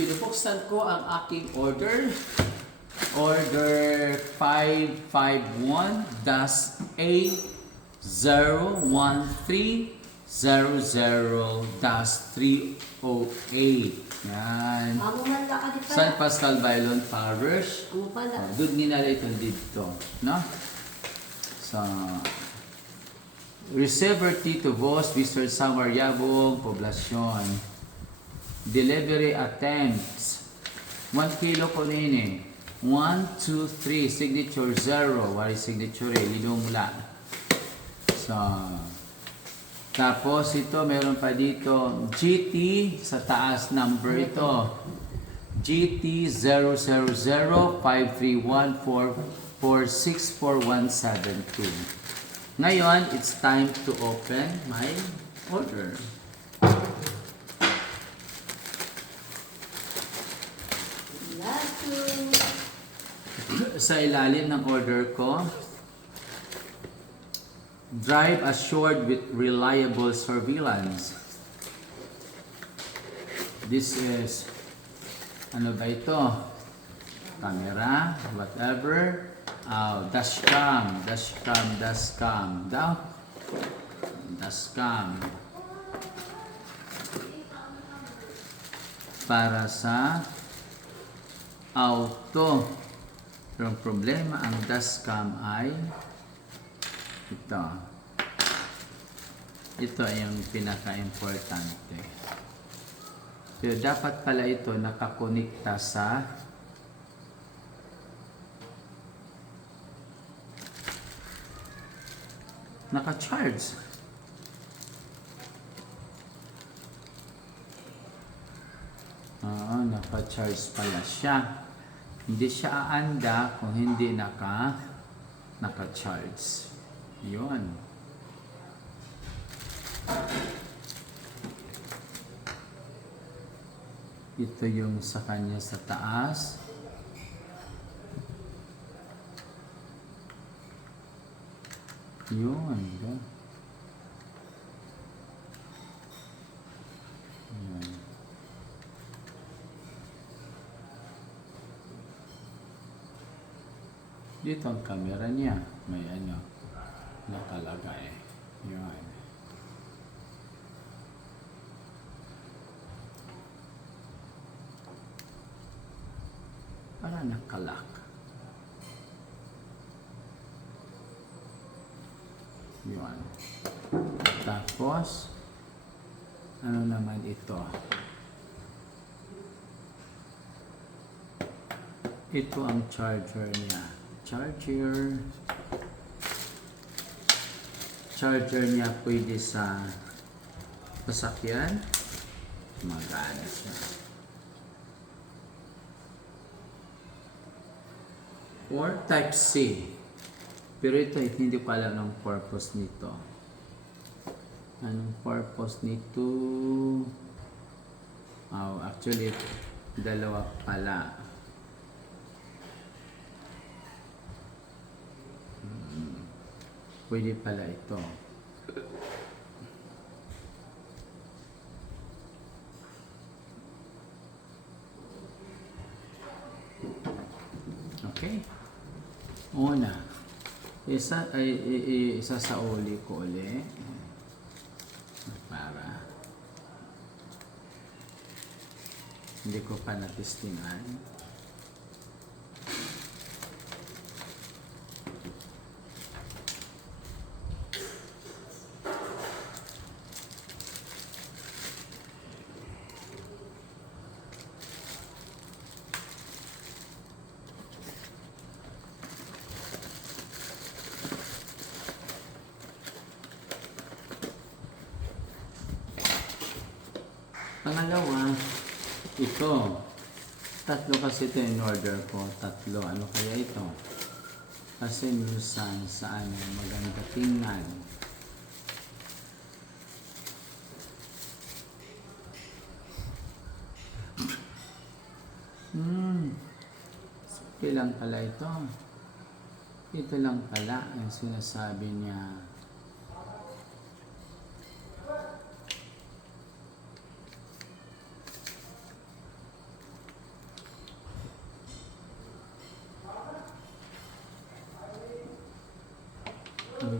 binubuksan ko ang aking order. Order 551-A01300-308. Yan. Amo man ka di pala. San Pascal Bailon Parish. Amo pala. Doon nila ito dito. No? So, Receiver Tito Vos, Mr. Samar Yabong, Poblacion. Delivery attempts. 1 kilo ko nini. 1, 2, 3. Signature 0. Wari signature eh. Lidong mula. So, tapos ito, meron pa dito. GT sa taas number ito. GT 000-531-4464172. Ngayon, it's time to open my order. Sa ilalim ng order ko, drive assured with reliable surveillance. This is, ano ba ito? Camera, whatever. Dashcam daw. Dashcam. Para sa auto. Pero ang problema, ang dashcam ay ito. Ito ay yung pinaka-importante. Pero dapat pala ito nakakonekta sa naka-charge. Oo, naka-charge pala siya. Hindi siya aanda kung hindi naka-charge. Yun. Ito yung sa kanya sa taas. Yun. Yun. Dito ang camera niya. May ano nakalagay. Yun. Para nakalak. Yun. Tapos, ano naman ito? Ito ang charger niya. Charger niya pwede sa sasakyan. Magana siya. Or type C. Pero ito, hindi ko alam ang purpose nito. Anong purpose nito? Oh, actually, dalawa pala. Pwede pala ito. Okay. Una. Isa sa uli ko uli. Para hindi ko pa natistingan. Pangalawa, ito. Tatlo kasi ito in order ko. Tatlo. Ano kaya ito? Kasi minsan sa ano, maganda tingnan. Sige lang pala ito. Ito lang pala ang sinasabi niya.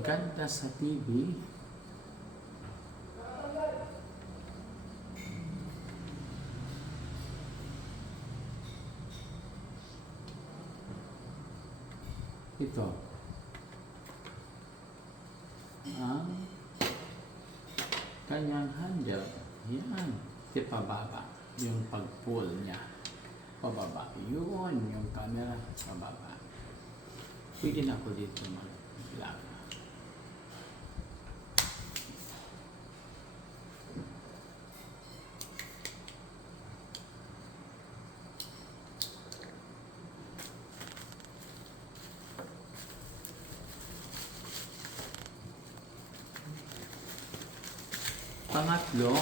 Maganda sa TV. Ito. Ang kanyang handle. Yan. Di pababa. Yung pag-pull niya. Pababa. Yun. Yung camera. Pababa. Pwede na ako dito mag-vlog. Pangatlo,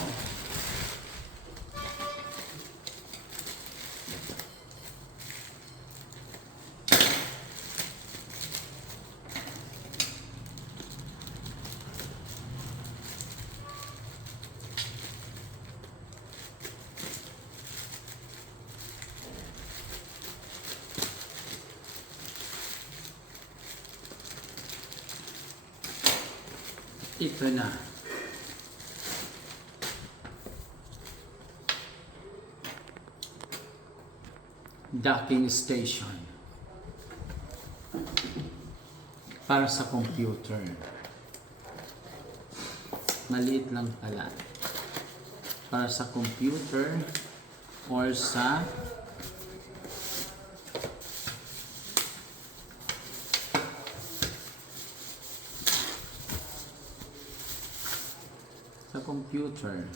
ito na. Docking station para sa computer. Maliit lang pala. Para sa computer or sa computer.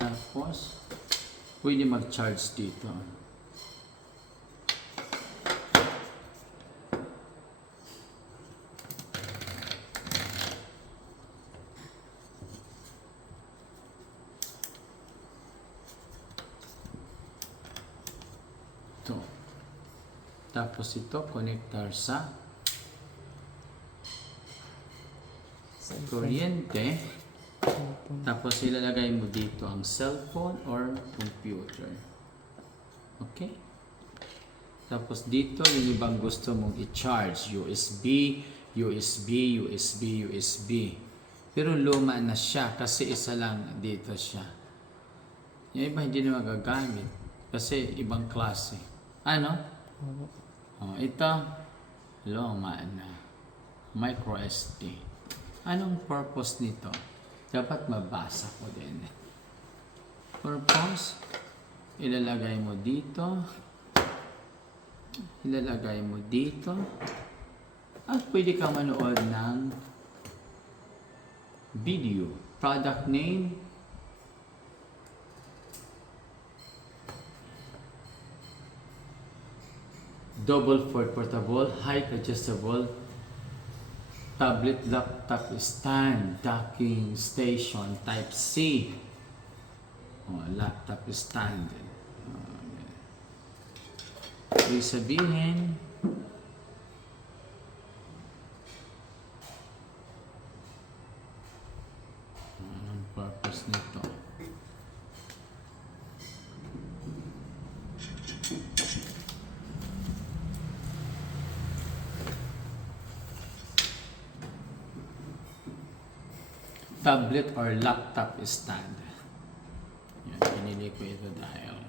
Tapos, pwede mag-charge dito. Ito. Tapos ito, connector sa kuryente. Tapos ilalagay mo dito ang cellphone or computer. Okay? Tapos dito yung ibang gusto mong i-charge. USB, USB, USB, USB. Pero luma na siya kasi isa lang dito siya. Yung iba hindi na magagamit kasi ibang klase. Ano? Oh, ito, luma na. Micro SD. Anong purpose nito? Dapat mabasa ko din. Purpose, ilalagay mo dito. Ilalagay mo dito. At pwede ka manood ng video. Product name. Double port portable, height adjustable, tablet laptop stand, docking station type C. Laptop stand. Ibig sabihin, anong purpose nito? Tablet or laptop stand. Yan, pinili ko ito dahil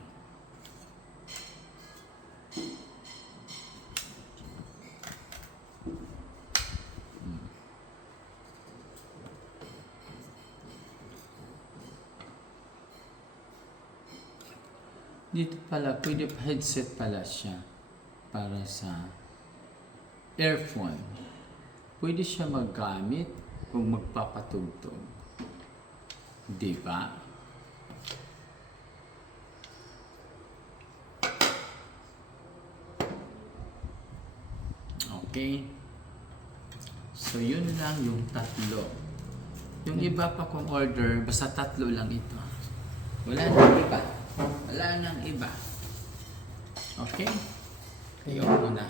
dito pala, pwede headset pala siya para sa earphone. Pwede siya maggamit kung magpapatugtog. Diba? Okay? So, yun lang yung tatlo. Yung iba pa kong order, basta tatlo lang ito. Wala nang iba. Wala nang iba. Okay? Ayoko na.